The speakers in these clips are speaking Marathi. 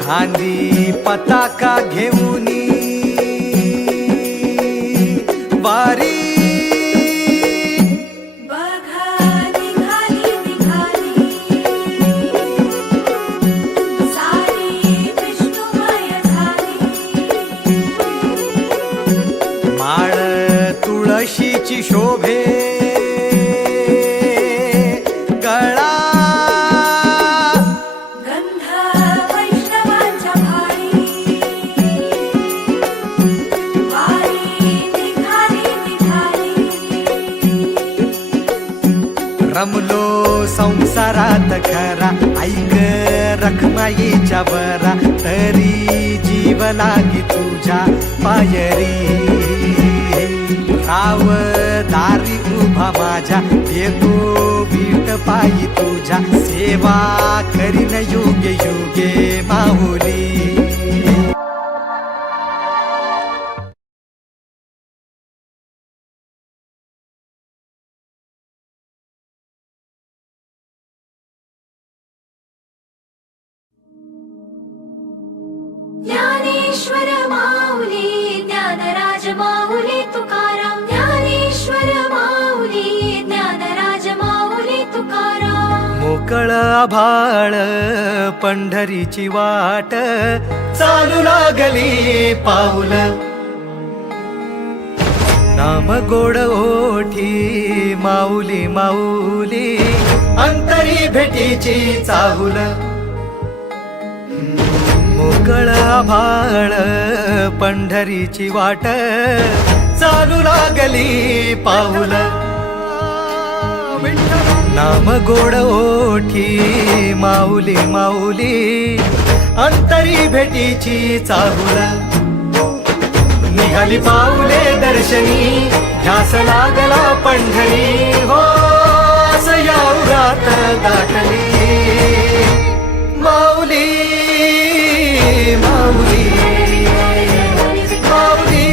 खांदी पताका घेऊनी वारी माळ तुळशीची शोभे गळा गंध वैष्णवांच्या भाळी वारी निघाली रमलो संसारात खरा ऐक रखमाईच्या बरा तरी जीव लागी तुझ्या पायरी राव दारी उभा माझ्या येतो वीट पायी तुझ्या सेवा करीन युगे युगे माऊली ज्ञानेश्वर माऊली ज्ञानराज माऊली तुकाराम ज्ञानेश्वर माऊली ज्ञानराज माऊली तुकाराम मोकळ आभाळ पंढरीची वाट चालू लागली पाऊल नाम गोड ओठी माऊली माऊली अंतरी भेटीची चाहुल मोकळ आभाळ पंढरीची वाट चालू लागली पाऊल नाम गोड ओठी माऊली माऊली अंतरी भेटीची चाहुल निघाली पाऊले दर्शनी ध्यास लागला पंढरी हो असया उरात दाटली माऊली माऊली माऊली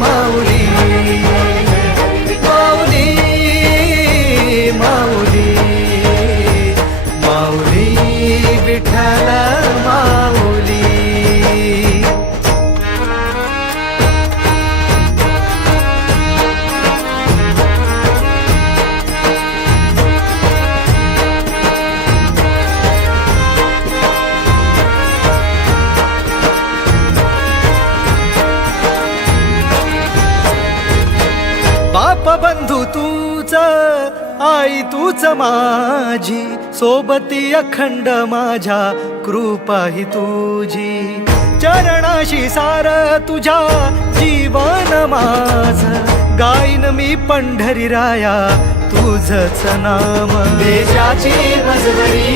माऊली माऊली माऊली माऊली विठ्ठल माऊली बाप बंधू तूच आई तूच माझी सोबती अखंड माझ्या कृपा ही तुझी चरणाशी सार तुझ्या जीवन माझ गाईन मी पंढरी राया तुझच नाम देशाची मजबरी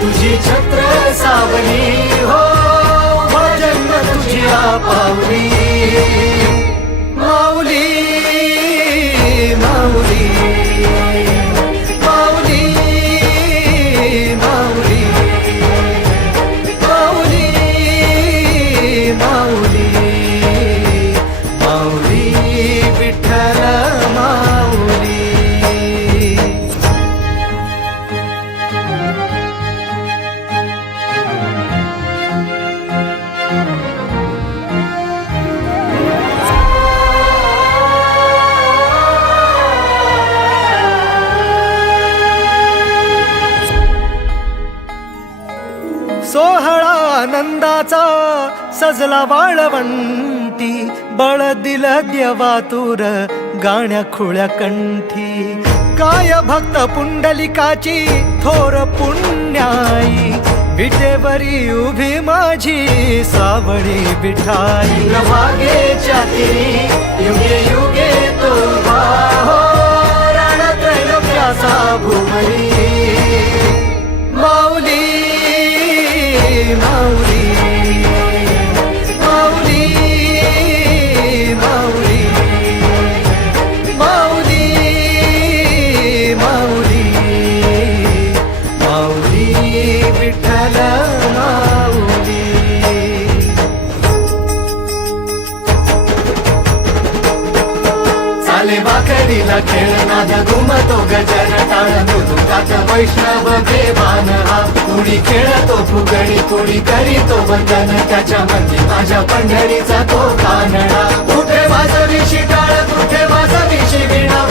तुझी छत्र सावली हो भजन तुझी पावली माऊली माऊली माऊली माऊली माऊली माऊली माऊली विठ्ठल माऊली सोहळा आनंदाचा सजला वाळवंटी बळ दिलं देवातूर गाण्या खुळ्या कंठी काय भक्त पुंडलिकाची थोर पुण्याई विटेवरी उभी माझी सावळी विठाई भागेच्या तिरी युगे युगे तो हो रणत्रैलोक्याचा भुवई माऊली माऊली माऊली माऊली माऊली माऊली माऊली विठ्ठलीला खेळनाद घुमतो गजर टाळ मृदुंगात वैष्णव देवान हा कुणी खेळतो फुगडी कुणी करीतो वंदन त्याच्या मंदी माझ्या पंढरीचा तो कानडा कुठे वाजवी शिटाळ कुठे वाजवी शिवीणा